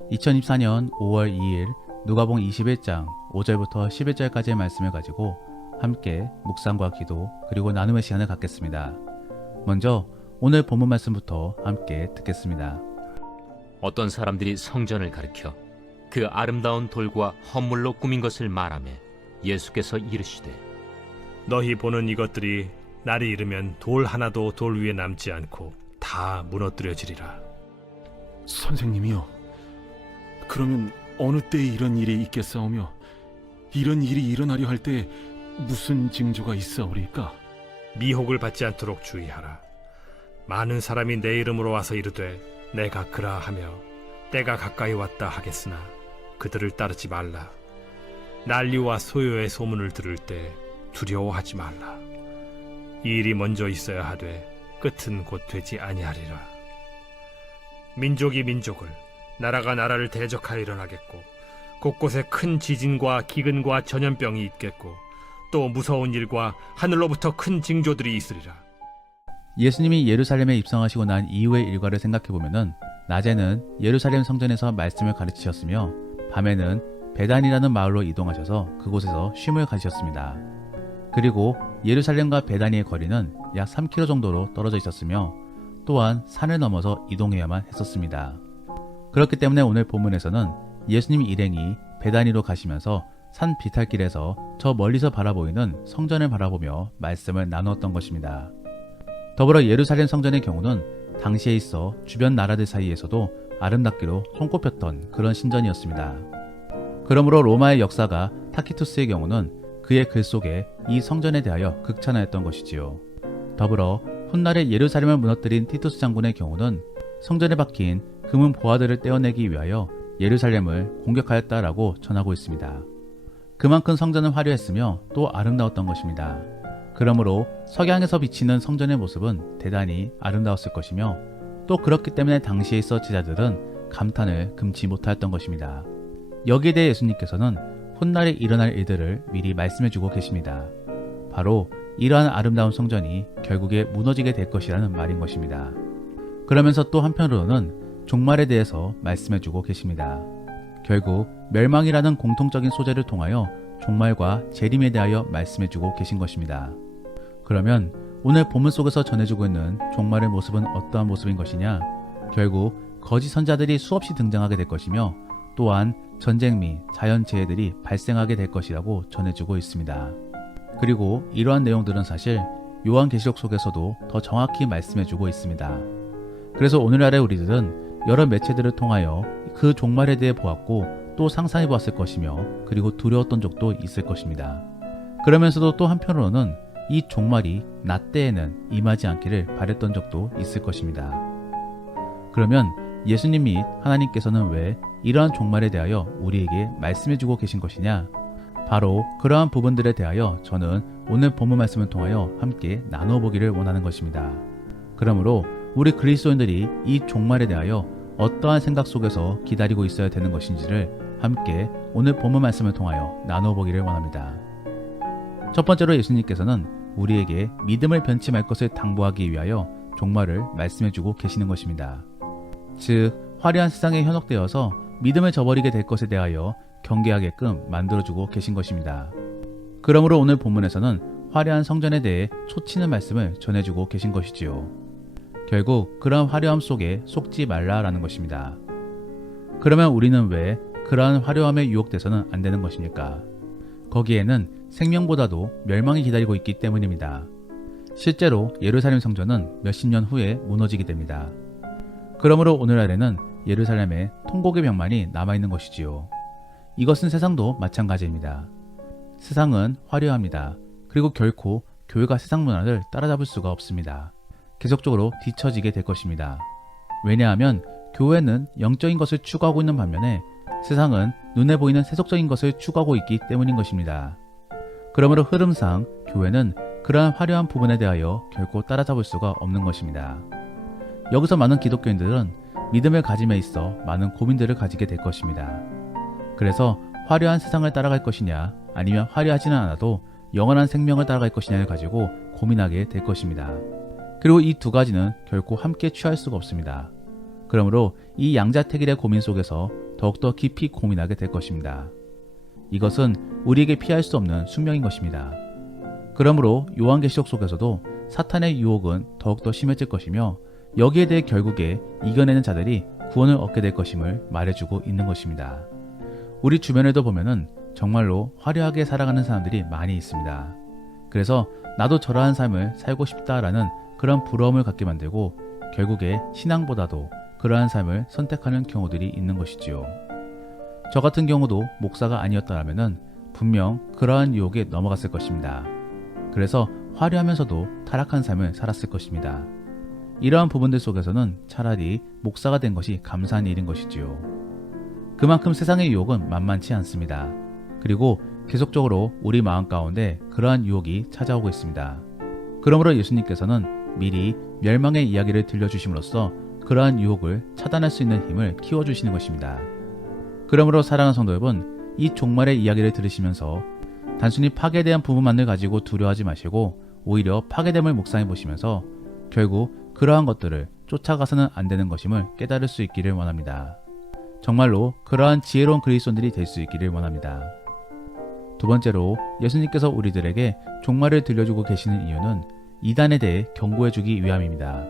2024년 5월 2일 누가복음 21장 5절부터 11절까지의 말씀을 가지고 함께 묵상과 기도 그리고 나눔의 시간을 갖겠습니다. 먼저 오늘 본문 말씀부터 함께 듣겠습니다. 어떤 사람들이 성전을 가리켜 그 아름다운 돌과 헌물로 꾸민 것을 말하며 예수께서 이르시되 너희 보는 이것들이 날이 이르면 돌 하나도 돌 위에 남지 않고 다 무너뜨려지리라. 선생님이요, 그러면 어느 때에 이런 일이 있겠사오며 이런 일이 일어나려 할 때 무슨 징조가 있사오리까? 미혹을 받지 않도록 주의하라. 많은 사람이 내 이름으로 와서 이르되 내가 그라하며 때가 가까이 왔다 하겠으나 그들을 따르지 말라. 난리와 소요의 소문을 들을 때 두려워하지 말라. 이 일이 먼저 있어야 하되 끝은 곧 되지 아니하리라. 민족이 민족을, 나라가 나라를 대적하여 일어나겠고 곳곳에 큰 지진과 기근과 전염병이 있겠고 또 무서운 일과 하늘로부터 큰 징조들이 있으리라. 예수님이 예루살렘에 입성하시고 난 이후의 일과를 생각해보면 낮에는 예루살렘 성전에서 말씀을 가르치셨으며 밤에는 베단이라는 마을로 이동하셔서 그곳에서 쉼을 가지셨습니다. 그리고 예루살렘과 베다니의 거리는 약 3km 정도로 떨어져 있었으며 또한 산을 넘어서 이동해야만 했었습니다. 그렇기 때문에 오늘 본문에서는 예수님 일행이 베다니로 가시면서 산 비탈길에서 저 멀리서 바라보이는 성전을 바라보며 말씀을 나누었던 것입니다. 더불어 예루살렘 성전의 경우는 당시에 있어 주변 나라들 사이에서도 아름답기로 손꼽혔던 그런 신전이었습니다. 그러므로 로마의 역사가 타키투스의 경우는 그의 글 속에 이 성전에 대하여 극찬하였던 것이지요. 더불어 훗날에 예루살렘을 무너뜨린 티투스 장군의 경우는 성전에 박힌 금은 보화들을 떼어내기 위하여 예루살렘을 공격하였다라고 전하고 있습니다. 그만큼 성전은 화려했으며 또 아름다웠던 것입니다. 그러므로 석양에서 비치는 성전의 모습은 대단히 아름다웠을 것이며 또 그렇기 때문에 당시에 있어 제자들은 감탄을 금치 못하였던 것입니다. 여기에 대해 예수님께서는 훗날에 일어날 일들을 미리 말씀해주고 계십니다. 바로 이러한 아름다운 성전이 결국에 무너지게 될 것이라는 말인 것입니다. 그러면서 또 한편으로는 종말에 대해서 말씀해주고 계십니다. 결국 멸망이라는 공통적인 소재를 통하여 종말과 재림에 대하여 말씀해주고 계신 것입니다. 그러면 오늘 본문 속에서 전해주고 있는 종말의 모습은 어떠한 모습인 것이냐? 결국 거짓 선자들이 수없이 등장하게 될 것이며 또한 전쟁 및 자연재해들이 발생하게 될 것이라고 전해주고 있습니다. 그리고 이러한 내용들은 사실 요한계시록 속에서도 더 정확히 말씀해주고 있습니다. 그래서 오늘날의 우리들은 여러 매체들을 통하여 그 종말에 대해 보았고 또 상상해 보았을 것이며 그리고 두려웠던 적도 있을 것입니다. 그러면서도 또 한편으로는 이 종말이 나 때에는 임하지 않기를 바랬던 적도 있을 것입니다. 그러면 예수님 및 하나님께서는 왜 이러한 종말에 대하여 우리에게 말씀해주고 계신 것이냐? 바로 그러한 부분들에 대하여 저는 오늘 본문 말씀을 통하여 함께 나누어 보기를 원하는 것입니다. 그러므로 우리 그리스도인들이 이 종말에 대하여 어떠한 생각 속에서 기다리고 있어야 되는 것인지를 함께 오늘 본문 말씀을 통하여 나누어 보기를 원합니다. 첫 번째로 예수님께서는 우리에게 믿음을 변치 말 것을 당부하기 위하여 종말을 말씀해주고 계시는 것입니다. 즉 화려한 세상에 현혹되어서 믿음을 저버리게 될 것에 대하여 경계하게끔 만들어주고 계신 것입니다. 그러므로 오늘 본문에서는 화려한 성전에 대해 초치는 말씀을 전해주고 계신 것이지요. 결국 그러한 화려함 속에 속지 말라라는 것입니다. 그러면 우리는 왜 그러한 화려함에 유혹돼서는 안 되는 것입니까? 거기에는 생명보다도 멸망이 기다리고 있기 때문입니다. 실제로 예루살렘 성전은 몇십 년 후에 무너지게 됩니다. 그러므로 오늘날에는 예루살렘에 통곡의 벽만이 남아있는 것이지요. 이것은 세상도 마찬가지입니다. 세상은 화려합니다. 그리고 결코 교회가 세상 문화를 따라잡을 수가 없습니다. 계속적으로 뒤처지게 될 것입니다. 왜냐하면 교회는 영적인 것을 추구하고 있는 반면에 세상은 눈에 보이는 세속적인 것을 추구하고 있기 때문인 것입니다. 그러므로 흐름상 교회는 그러한 화려한 부분에 대하여 결코 따라잡을 수가 없는 것입니다. 여기서 많은 기독교인들은 믿음을 가짐에 있어 많은 고민들을 가지게 될 것입니다. 그래서 화려한 세상을 따라갈 것이냐 아니면 화려하지는 않아도 영원한 생명을 따라갈 것이냐를 가지고 고민하게 될 것입니다. 그리고 이 두 가지는 결코 함께 취할 수가 없습니다. 그러므로 이 양자택일의 고민 속에서 더욱더 깊이 고민하게 될 것입니다. 이것은 우리에게 피할 수 없는 숙명인 것입니다. 그러므로 요한계시록 속에서도 사탄의 유혹은 더욱더 심해질 것이며 여기에 대해 결국에 이겨내는 자들이 구원을 얻게 될 것임을 말해주고 있는 것입니다. 우리 주변에도 보면은 정말로 화려하게 살아가는 사람들이 많이 있습니다. 그래서 나도 저러한 삶을 살고 싶다라는 그런 부러움을 갖게 만들고 결국에 신앙보다도 그러한 삶을 선택하는 경우들이 있는 것이지요. 저 같은 경우도 목사가 아니었더라면은 분명 그러한 유혹에 넘어갔을 것입니다. 그래서 화려하면서도 타락한 삶을 살았을 것입니다. 이러한 부분들 속에서는 차라리 목사가 된 것이 감사한 일인 것이지요. 그만큼 세상의 유혹은 만만치 않습니다. 그리고 계속적으로 우리 마음 가운데 그러한 유혹이 찾아오고 있습니다. 그러므로 예수님께서는 미리 멸망의 이야기를 들려주심으로써 그러한 유혹을 차단할 수 있는 힘을 키워주시는 것입니다. 그러므로 사랑하는 성도 여러분, 이 종말의 이야기를 들으시면서 단순히 파괴에 대한 부분만을 가지고 두려워하지 마시고 오히려 파괴됨을 묵상해 보시면서 결국 그러한 것들을 쫓아가서는 안 되는 것임을 깨달을 수 있기를 원합니다. 정말로 그러한 지혜로운 그리스도인들이 될 수 있기를 원합니다. 두 번째로 예수님께서 우리들에게 종말을 들려주고 계시는 이유는 이단에 대해 경고해주기 위함입니다.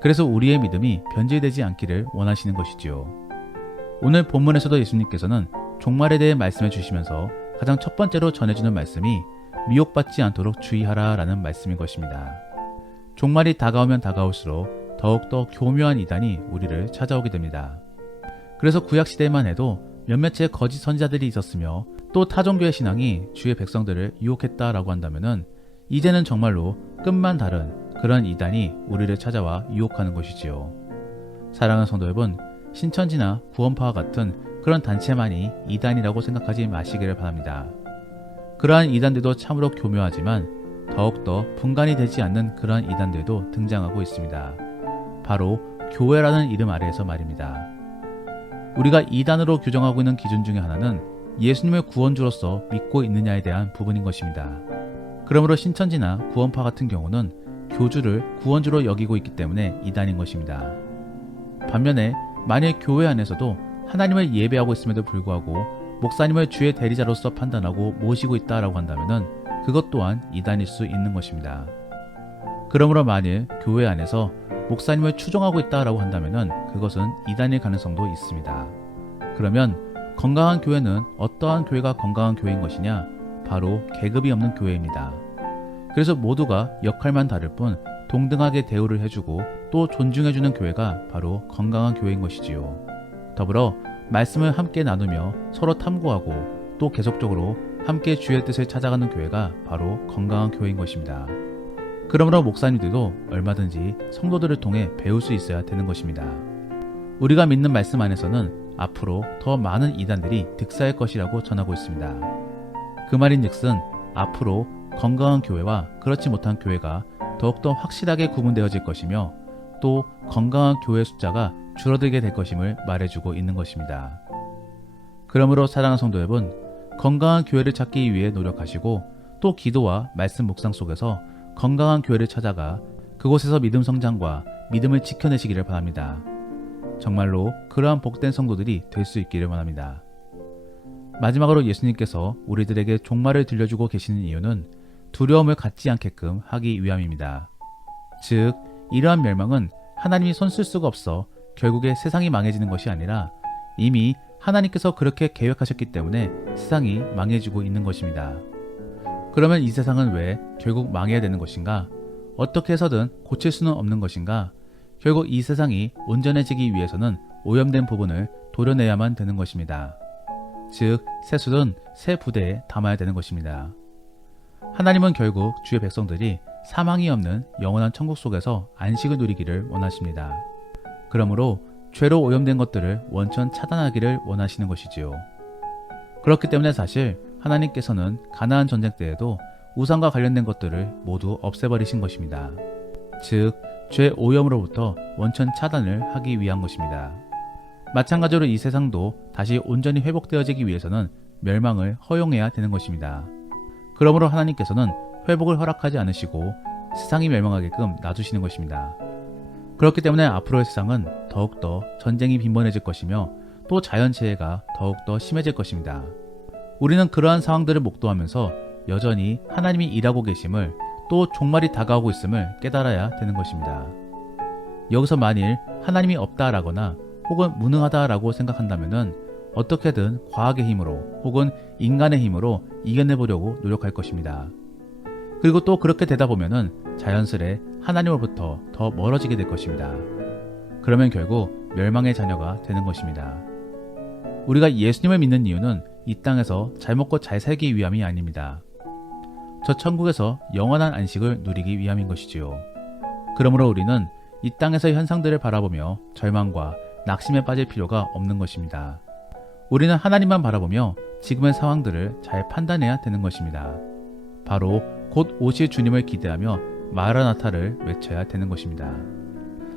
그래서 우리의 믿음이 변질되지 않기를 원하시는 것이지요. 오늘 본문에서도 예수님께서는 종말에 대해 말씀해 주시면서 가장 첫 번째로 전해주는 말씀이 미혹받지 않도록 주의하라 라는 말씀인 것입니다. 종말이 다가오면 다가올수록 더욱더 교묘한 이단이 우리를 찾아오게 됩니다. 그래서 구약시대에만 해도 몇몇의 거짓 선지자들이 있었으며 또 타종교의 신앙이 주의 백성들을 유혹했다라고 한다면은 이제는 정말로 끝만 다른 그런 이단이 우리를 찾아와 유혹하는 것이지요. 사랑하는 성도 여러분, 신천지나 구원파와 같은 그런 단체만이 이단이라고 생각하지 마시기를 바랍니다. 그러한 이단들도 참으로 교묘하지만 더욱더 분간이 되지 않는 그러한 이단들도 등장하고 있습니다. 바로 교회라는 이름 아래에서 말입니다. 우리가 이단으로 규정하고 있는 기준 중에 하나는 예수님을 구원주로서 믿고 있느냐에 대한 부분인 것입니다. 그러므로 신천지나 구원파 같은 경우는 교주를 구원주로 여기고 있기 때문에 이단인 것입니다. 반면에 만일 교회 안에서도 하나님을 예배하고 있음에도 불구하고 목사님을 주의 대리자로서 판단하고 모시고 있다라고 한다면은 그것 또한 이단일 수 있는 것입니다. 그러므로 만일 교회 안에서 목사님을 추종하고 있다라고 한다면은 그것은 이단일 가능성도 있습니다. 그러면 건강한 교회는 어떠한 교회가 건강한 교회인 것이냐? 바로 계급이 없는 교회입니다. 그래서 모두가 역할만 다를 뿐 동등하게 대우를 해주고 또 존중해주는 교회가 바로 건강한 교회인 것이지요. 더불어 말씀을 함께 나누며 서로 탐구하고 또 계속적으로 함께 주의 뜻을 찾아가는 교회가 바로 건강한 교회인 것입니다. 그러므로 목사님들도 얼마든지 성도들을 통해 배울 수 있어야 되는 것입니다. 우리가 믿는 말씀 안에서는 앞으로 더 많은 이단들이 득사할 것이라고 전하고 있습니다. 그 말인즉슨 앞으로 건강한 교회와 그렇지 못한 교회가 더욱더 확실하게 구분되어질 것이며 또 건강한 교회 숫자가 줄어들게 될 것임을 말해주고 있는 것입니다. 그러므로 사랑하는 성도 여러분, 건강한 교회를 찾기 위해 노력하시고 또 기도와 말씀 묵상 속에서 건강한 교회를 찾아가 그곳에서 믿음 성장과 믿음을 지켜내시기를 바랍니다. 정말로 그러한 복된 성도들이 될 수 있기를 원합니다. 마지막으로 예수님께서 우리들에게 종말을 들려주고 계시는 이유는 두려움을 갖지 않게끔 하기 위함입니다. 즉, 이러한 멸망은 하나님이 손쓸 수가 없어 결국에 세상이 망해지는 것이 아니라 이미 하나님께서 그렇게 계획하셨기 때문에 세상이 망해지고 있는 것입니다. 그러면 이 세상은 왜 결국 망해야 되는 것인가? 어떻게 해서든 고칠 수는 없는 것인가? 결국 이 세상이 온전해지기 위해서는 오염된 부분을 도려내야만 되는 것입니다. 즉, 새 숯은 새 부대에 담아야 되는 것입니다. 하나님은 결국 주의 백성들이 사망이 없는 영원한 천국 속에서 안식을 누리기를 원하십니다. 그러므로 죄로 오염된 것들을 원천 차단하기를 원하시는 것이지요. 그렇기 때문에 사실 하나님께서는 가나안 전쟁 때에도 우상과 관련된 것들을 모두 없애버리신 것입니다. 즉, 죄 오염으로부터 원천 차단을 하기 위한 것입니다. 마찬가지로 이 세상도 다시 온전히 회복되어지기 위해서는 멸망을 허용해야 되는 것입니다. 그러므로 하나님께서는 회복을 허락하지 않으시고 세상이 멸망하게끔 놔두시는 것입니다. 그렇기 때문에 앞으로의 세상은 더욱더 전쟁이 빈번해질 것이며 또 자연재해가 더욱더 심해질 것입니다. 우리는 그러한 상황들을 목도하면서 여전히 하나님이 일하고 계심을, 또 종말이 다가오고 있음을 깨달아야 되는 것입니다. 여기서 만일 하나님이 없다라거나 혹은 무능하다라고 생각한다면 어떻게든 과학의 힘으로 혹은 인간의 힘으로 이겨내보려고 노력할 것입니다. 그리고 또 그렇게 되다 보면은 자연스레 하나님으로부터 더 멀어지게 될 것입니다. 그러면 결국 멸망의 자녀가 되는 것입니다. 우리가 예수님을 믿는 이유는 이 땅에서 잘 먹고 잘 살기 위함이 아닙니다. 저 천국에서 영원한 안식을 누리기 위함인 것이지요. 그러므로 우리는 이 땅에서의 현상들을 바라보며 절망과 낙심에 빠질 필요가 없는 것입니다. 우리는 하나님만 바라보며 지금의 상황들을 잘 판단해야 되는 것입니다. 바로 곧 오실 주님을 기대하며 마라나타를 외쳐야 되는 것입니다.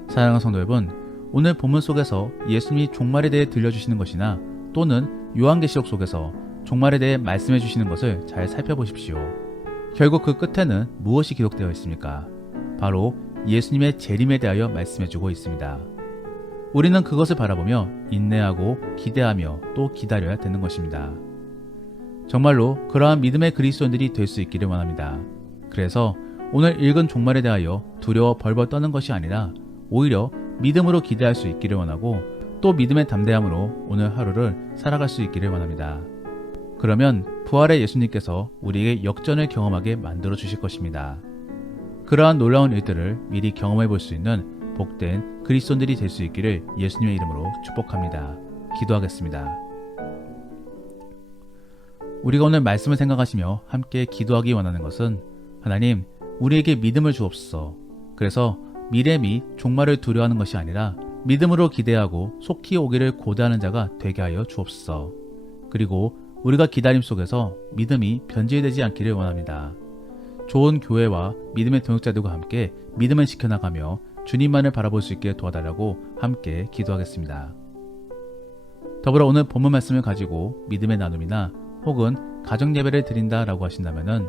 사랑하는 성도 여러분, 오늘 본문 속에서 예수님이 종말에 대해 들려주시는 것이나 또는 요한계시록 속에서 종말에 대해 말씀해 주시는 것을 잘 살펴보십시오. 결국 그 끝에는 무엇이 기록되어 있습니까? 바로 예수님의 재림에 대하여 말씀해 주고 있습니다. 우리는 그것을 바라보며 인내하고 기대하며 또 기다려야 되는 것입니다. 정말로 그러한 믿음의 그리스도인들이 될 수 있기를 원합니다. 그래서 오늘 읽은 종말에 대하여 두려워 벌벌 떠는 것이 아니라 오히려 믿음으로 기대할 수 있기를 원하고 또 믿음의 담대함으로 오늘 하루를 살아갈 수 있기를 원합니다. 그러면 부활의 예수님께서 우리에게 역전을 경험하게 만들어 주실 것입니다. 그러한 놀라운 일들을 미리 경험해 볼 수 있는 복된 그리스도인들이 될 수 있기를 예수님의 이름으로 축복합니다. 기도하겠습니다. 우리가 오늘 말씀을 생각하시며 함께 기도하기 원하는 것은 하나님, 우리에게 믿음을 주옵소서. 그래서 미래 및 종말을 두려워하는 것이 아니라 믿음으로 기대하고 속히 오기를 고대하는 자가 되게 하여 주옵소서. 그리고 우리가 기다림 속에서 믿음이 변질되지 않기를 원합니다. 좋은 교회와 믿음의 동역자들과 함께 믿음을 지켜나가며 주님만을 바라볼 수 있게 도와달라고 함께 기도하겠습니다. 더불어 오늘 본문 말씀을 가지고 믿음의 나눔이나 혹은 가정 예배를 드린다라고 하신다면은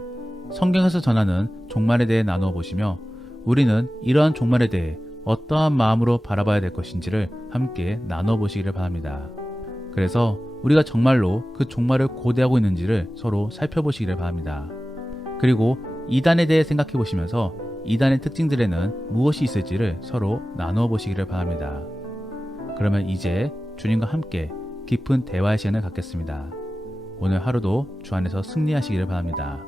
성경에서 전하는 종말에 대해 나누어 보시며 우리는 이러한 종말에 대해 어떠한 마음으로 바라봐야 될 것인지를 함께 나눠 보시기를 바랍니다. 그래서 우리가 정말로 그 종말을 고대하고 있는지를 서로 살펴보시기를 바랍니다. 그리고 이단에 대해 생각해 보시면서 이단의 특징들에는 무엇이 있을지를 서로 나누어 보시기를 바랍니다. 그러면 이제 주님과 함께 깊은 대화의 시간을 갖겠습니다. 오늘 하루도 주 안에서 승리하시기를 바랍니다.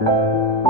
네.